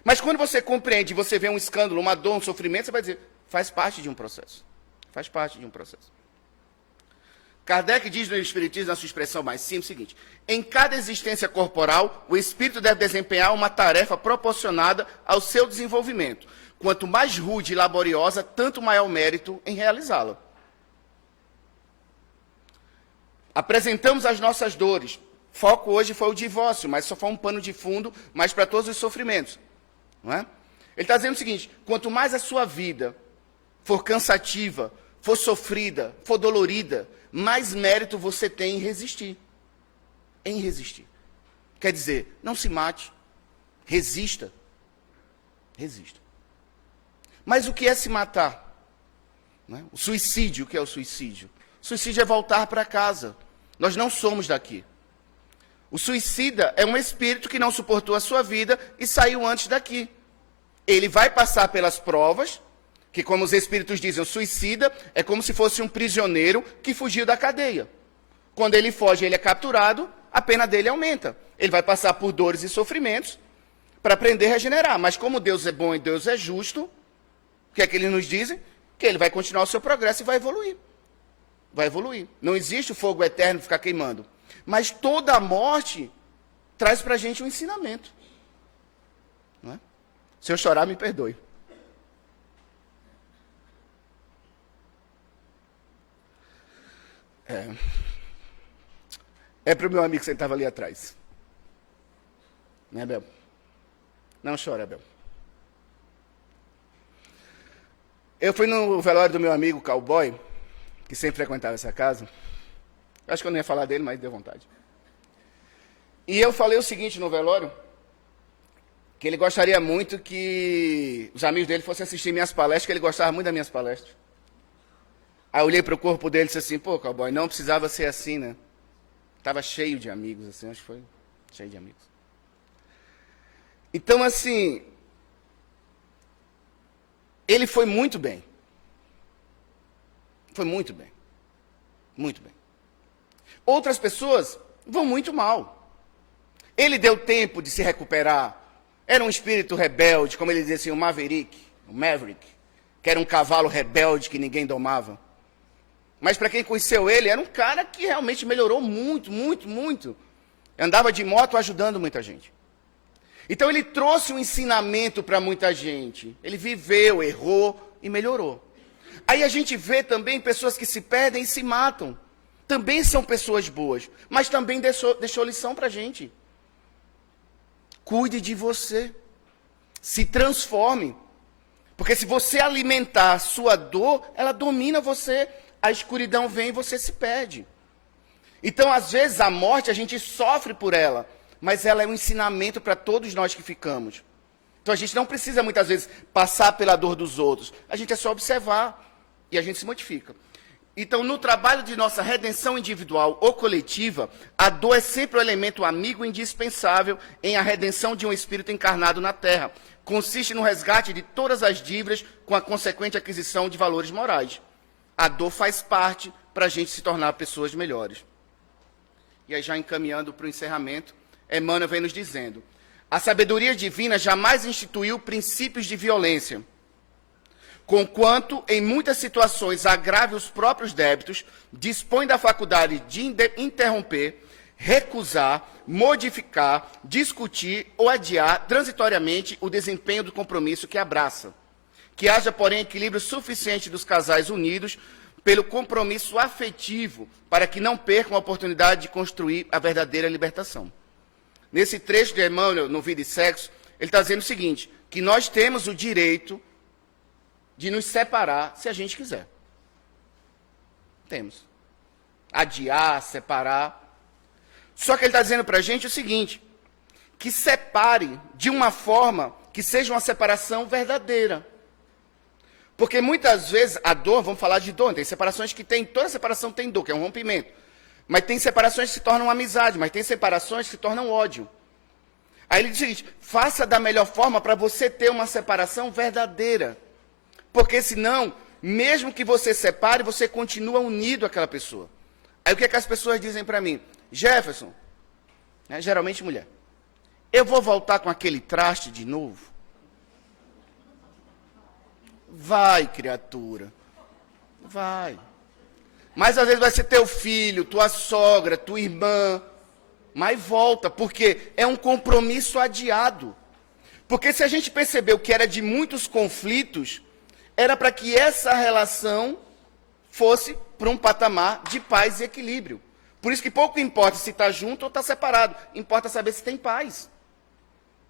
Mas quando você compreende, você vê um escândalo, uma dor, um sofrimento, você vai dizer, faz parte de um processo. Faz parte de um processo. Kardec diz no Espiritismo, na sua expressão mais simples, o seguinte, em cada existência corporal, o espírito deve desempenhar uma tarefa proporcionada ao seu desenvolvimento. Quanto mais rude e laboriosa, tanto maior o mérito em realizá-la. Apresentamos as nossas dores. Foco hoje foi o divórcio, mas só foi um pano de fundo, mas para todos os sofrimentos. Não é? Ele está dizendo o seguinte, quanto mais a sua vida for cansativa, for sofrida, for dolorida, mais mérito você tem em resistir. Em resistir. Quer dizer, não se mate, resista. Resista. Mas o que é se matar? Não é? O suicídio, o que é o suicídio? O suicídio é voltar para casa. Nós não somos daqui. O suicida é um espírito que não suportou a sua vida e saiu antes daqui. Ele vai passar pelas provas, que como os espíritos dizem, o suicida é como se fosse um prisioneiro que fugiu da cadeia. Quando ele foge, ele é capturado, a pena dele aumenta. Ele vai passar por dores e sofrimentos para aprender a regenerar. Mas como Deus é bom e Deus é justo, o que é que eles nos dizem? Que ele vai continuar o seu progresso e vai evoluir. Vai evoluir. Não existe o fogo eterno ficar queimando. Mas toda a morte traz para a gente um ensinamento. Não é? Se eu chorar, me perdoe. É para o meu amigo que sentava ali atrás. Né, Bel? Não chora, Bel. Eu fui no velório do meu amigo Cowboy, que sempre frequentava essa casa. Acho que eu não ia falar dele, mas deu vontade. E eu falei o seguinte no velório, que ele gostaria muito que os amigos dele fossem assistir minhas palestras, que ele gostava muito das minhas palestras. Aí eu olhei para o corpo dele e disse assim, pô, Cowboy, não precisava ser assim, né? Estava cheio de amigos, assim, acho que foi cheio de amigos. Então, assim, ele foi muito bem. Foi muito bem. Muito bem. Outras pessoas vão muito mal. Ele deu tempo de se recuperar. Era um espírito rebelde, como ele dizia assim, o Maverick, que era um cavalo rebelde que ninguém domava. Mas para quem conheceu ele, era um cara que realmente melhorou muito, muito, muito. Andava de moto ajudando muita gente. Então ele trouxe um ensinamento para muita gente. Ele viveu, errou e melhorou. Aí a gente vê também pessoas que se perdem e se matam. Também são pessoas boas, mas também deixou lição para a gente. Cuide de você. Se transforme. Porque se você alimentar a sua dor, ela domina você. A escuridão vem e você se perde. Então, às vezes, a morte, a gente sofre por ela, mas ela é um ensinamento para todos nós que ficamos. Então, a gente não precisa, muitas vezes, passar pela dor dos outros. A gente é só observar e a gente se modifica. Então, no trabalho de nossa redenção individual ou coletiva, a dor é sempre o elemento amigo indispensável em a redenção de um espírito encarnado na Terra. Consiste no resgate de todas as dívidas com a consequente aquisição de valores morais. A dor faz parte para a gente se tornar pessoas melhores. E aí, já encaminhando para o encerramento, Emmanuel vem nos dizendo: a sabedoria divina jamais instituiu princípios de violência, conquanto, em muitas situações, agrave os próprios débitos, dispõe da faculdade de interromper, recusar, modificar, discutir ou adiar transitoriamente o desempenho do compromisso que abraça. Que haja, porém, equilíbrio suficiente dos casais unidos pelo compromisso afetivo, para que não percam a oportunidade de construir a verdadeira libertação. Nesse trecho de Emmanuel, no Vida e Sexo, ele está dizendo o seguinte, que nós temos o direito de nos separar se a gente quiser. Temos. Adiar, separar. Só que ele está dizendo para a gente o seguinte, que separe de uma forma que seja uma separação verdadeira. Porque muitas vezes a dor, vamos falar de dor, tem separações que tem, toda separação tem dor, que é um rompimento. Mas tem separações que se tornam amizade, mas tem separações que se tornam ódio. Aí ele diz o seguinte, faça da melhor forma para você ter uma separação verdadeira. Porque senão, mesmo que você separe, você continua unido àquela pessoa. Aí o que é que as pessoas dizem para mim? Jefferson, né, geralmente mulher, eu vou voltar com aquele traste de novo? Vai, criatura, vai. Mas às vezes vai ser teu filho, tua sogra, tua irmã, mas volta, porque é um compromisso adiado. Porque se a gente percebeu que era de muitos conflitos, era para que essa relação fosse para um patamar de paz e equilíbrio. Por isso que pouco importa se está junto ou está separado, importa saber se tem paz.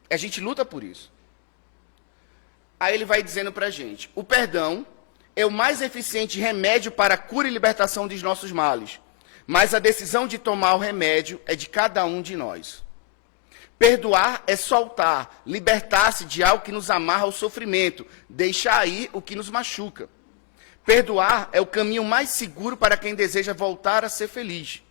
A gente luta por isso. Aí ele vai dizendo para a gente, o perdão é o mais eficiente remédio para a cura e libertação dos nossos males, mas a decisão de tomar o remédio é de cada um de nós. Perdoar é soltar, libertar-se de algo que nos amarra ao sofrimento, deixar ir o que nos machuca. Perdoar é o caminho mais seguro para quem deseja voltar a ser feliz.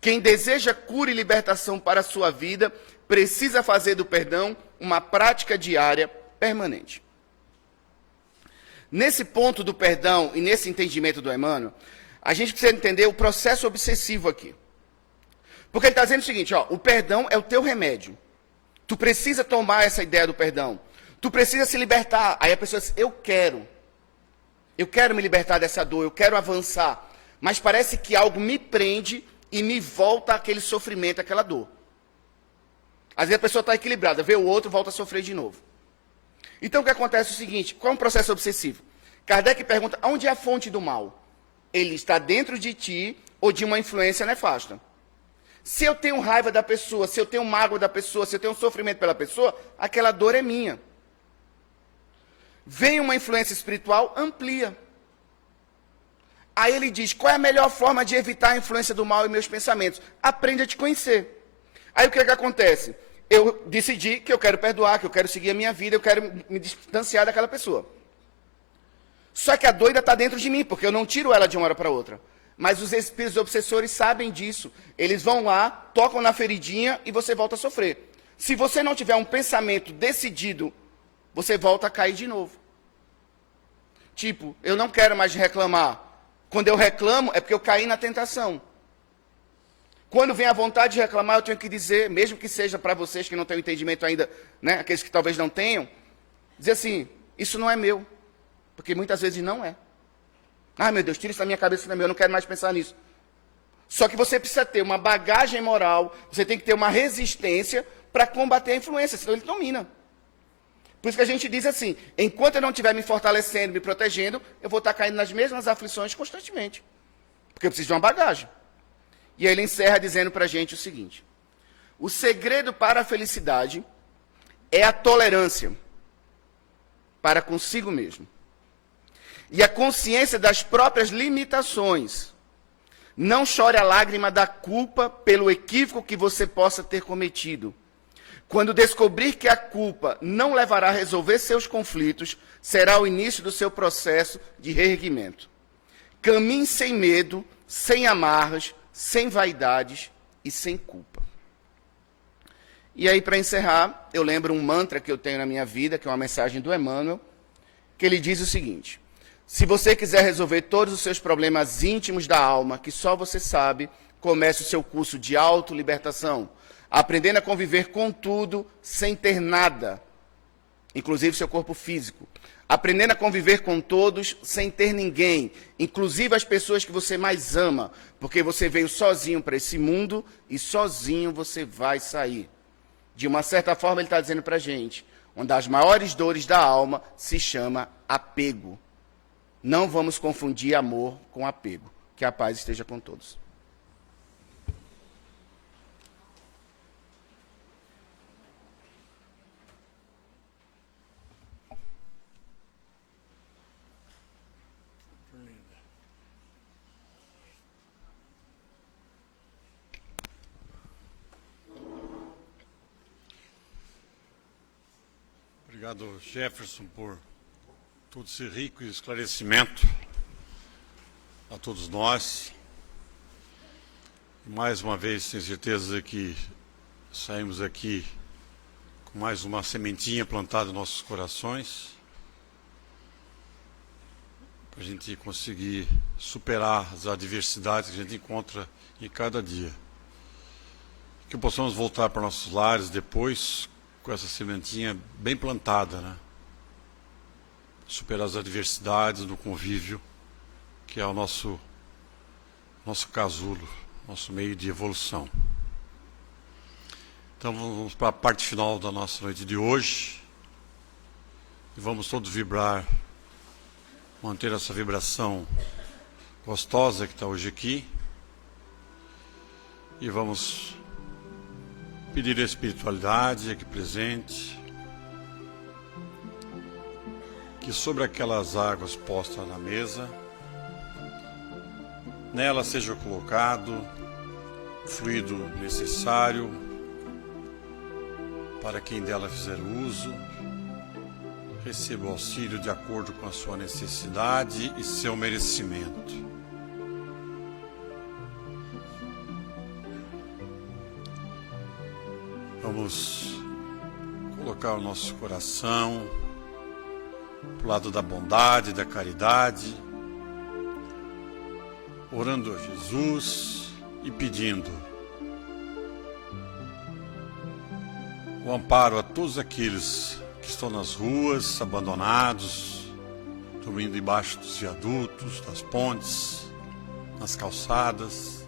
Quem deseja cura e libertação para a sua vida, precisa fazer do perdão uma prática diária permanente. Nesse ponto do perdão e nesse entendimento do Emmanuel, a gente precisa entender o processo obsessivo aqui. Porque ele está dizendo o seguinte, ó, o perdão é o teu remédio. Tu precisa tomar essa ideia do perdão. Tu precisa se libertar. Aí a pessoa diz, eu quero me libertar dessa dor, eu quero avançar. Mas parece que algo me prende e me volta àquele sofrimento, àquela dor. Às vezes a pessoa está equilibrada, vê o outro, volta a sofrer de novo. Então o que acontece é o seguinte, qual é um processo obsessivo? Kardec pergunta, onde é a fonte do mal? Ele está dentro de ti ou de uma influência nefasta? Se eu tenho raiva da pessoa, se eu tenho mágoa da pessoa, se eu tenho um sofrimento pela pessoa, aquela dor é minha. Vem uma influência espiritual, amplia. Aí ele diz, qual é a melhor forma de evitar a influência do mal em meus pensamentos? Aprende a te conhecer. Aí o que é que acontece? Eu decidi que eu quero perdoar, que eu quero seguir a minha vida, eu quero me distanciar daquela pessoa. Só que a doida está dentro de mim, porque eu não tiro ela de uma hora para outra. Mas os espíritos obsessores sabem disso. Eles vão lá, tocam na feridinha e você volta a sofrer. Se você não tiver um pensamento decidido, você volta a cair de novo. Tipo, eu não quero mais reclamar. Quando eu reclamo, é porque eu caí na tentação. Quando vem a vontade de reclamar, eu tenho que dizer, mesmo que seja para vocês que não têm o entendimento ainda, né, aqueles que talvez não tenham, dizer assim, isso não é meu. Porque muitas vezes não é. Ai, meu Deus, tira isso da minha cabeça, não é meu, eu não quero mais pensar nisso. Só que você precisa ter uma bagagem moral, você tem que ter uma resistência para combater a influência, senão ele domina. Por isso que a gente diz assim, enquanto eu não estiver me fortalecendo, me protegendo, eu vou estar caindo nas mesmas aflições constantemente. Porque eu preciso de uma bagagem. E aí ele encerra dizendo para a gente o seguinte, o segredo para a felicidade é a tolerância para consigo mesmo. E a consciência das próprias limitações. Não chore a lágrima da culpa pelo equívoco que você possa ter cometido. Quando descobrir que a culpa não levará a resolver seus conflitos, será o início do seu processo de reerguimento. Caminhe sem medo, sem amarras, sem vaidades e sem culpa. E aí, para encerrar, eu lembro um mantra que eu tenho na minha vida, que é uma mensagem do Emmanuel, que ele diz o seguinte: se você quiser resolver todos os seus problemas íntimos da alma, que só você sabe, comece o seu curso de autolibertação, aprendendo a conviver com tudo, sem ter nada, inclusive seu corpo físico. Aprendendo a conviver com todos, sem ter ninguém, inclusive as pessoas que você mais ama, porque você veio sozinho para esse mundo e sozinho você vai sair. De uma certa forma, ele está dizendo para a gente, uma das maiores dores da alma se chama apego. Não vamos confundir amor com apego. Que a paz esteja com todos. Obrigado, Jefferson, por todo esse rico esclarecimento a todos nós. E mais uma vez, tenho certeza que saímos aqui com mais uma sementinha plantada em nossos corações, para a gente conseguir superar as adversidades que a gente encontra em cada dia. Que possamos voltar para nossos lares depois com essa sementinha bem plantada, né? Superar as adversidades do convívio, que é o nosso casulo, nosso meio de evolução. Então vamos para a parte final da nossa noite de hoje. E vamos todos vibrar, manter essa vibração gostosa que está hoje aqui. E vamos pedir a espiritualidade aqui presente, que sobre aquelas águas postas na mesa, nela seja colocado o fluido necessário para quem dela fizer uso, receba o auxílio de acordo com a sua necessidade e seu merecimento. Vamos colocar o nosso coração para o lado da bondade, da caridade, orando a Jesus e pedindo o amparo a todos aqueles que estão nas ruas, abandonados, dormindo embaixo dos viadutos, das pontes, nas calçadas,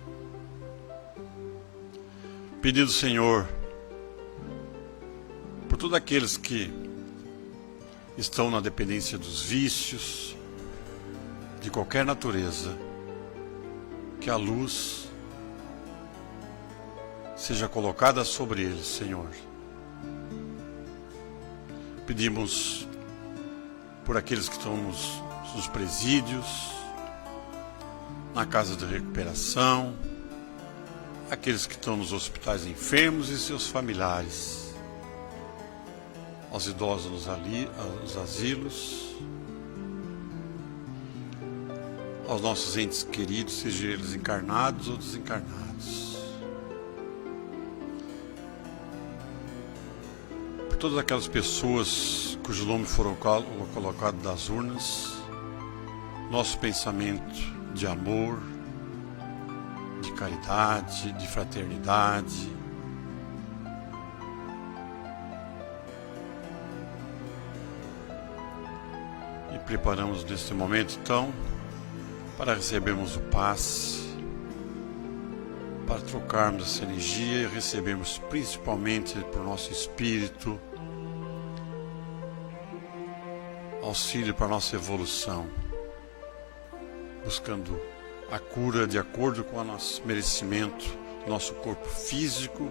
pedindo, Senhor, por todos aqueles que estão na dependência dos vícios, de qualquer natureza, que a luz seja colocada sobre eles, Senhor. Pedimos por aqueles que estão nos presídios, na casa de recuperação, aqueles que estão nos hospitais enfermos e seus familiares, aos idosos nos asilos, aos nossos entes queridos, sejam eles encarnados ou desencarnados. Por todas aquelas pessoas cujo nome foram colocados nas urnas, nosso pensamento de amor, de caridade, de fraternidade, e preparamos neste momento então para recebermos o passe, para trocarmos essa energia e recebermos principalmente por nosso espírito auxílio para a nossa evolução, buscando a cura de acordo com o nosso merecimento, nosso corpo físico,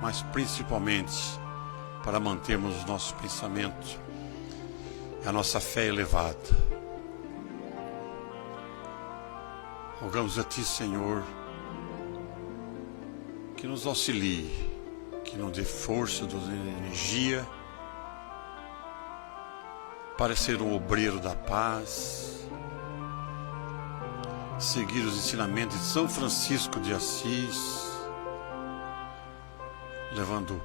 mas principalmente para mantermos o nosso pensamento e a nossa fé elevada. Rogamos a Ti, Senhor, que nos auxilie, que nos dê força, nos dê energia para ser um obreiro da paz, seguir os ensinamentos de São Francisco de Assis, levando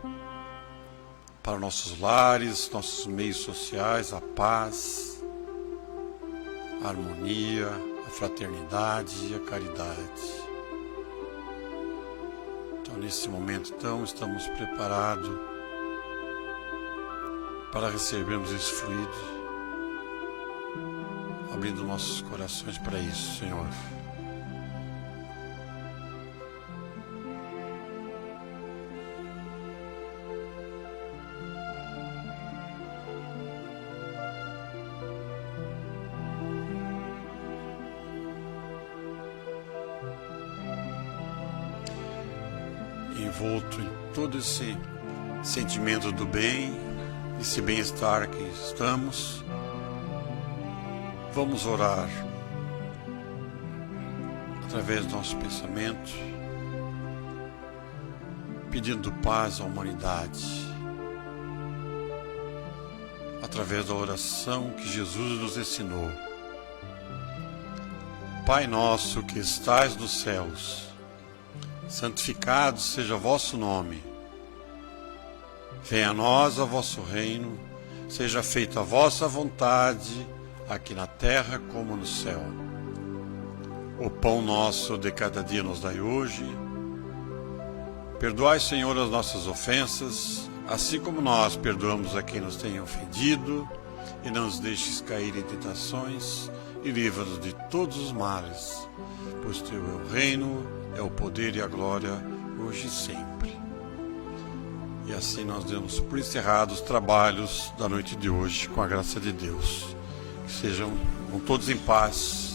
para nossos lares, nossos meios sociais, a paz, a harmonia, a fraternidade e a caridade. Então, nesse momento, estamos preparados para recebermos esse fluido, abrindo nossos corações para isso, Senhor. Envolto em todo esse sentimento do bem, esse bem-estar que estamos, vamos orar através do nosso pensamento, pedindo paz à humanidade, através da oração que Jesus nos ensinou. Pai nosso que estais nos céus, santificado seja o vosso nome. Venha a nós o vosso reino, seja feita a vossa vontade, aqui na terra como no céu. O pão nosso de cada dia nos dai hoje. Perdoai, Senhor, as nossas ofensas, assim como nós perdoamos a quem nos tem ofendido, e não nos deixes cair em tentações, e livra-nos de todos os males, pois teu é o reino, é o poder e a glória, hoje e sempre. E assim nós damos por encerrados os trabalhos da noite de hoje, com a graça de Deus. Que sejam todos em paz.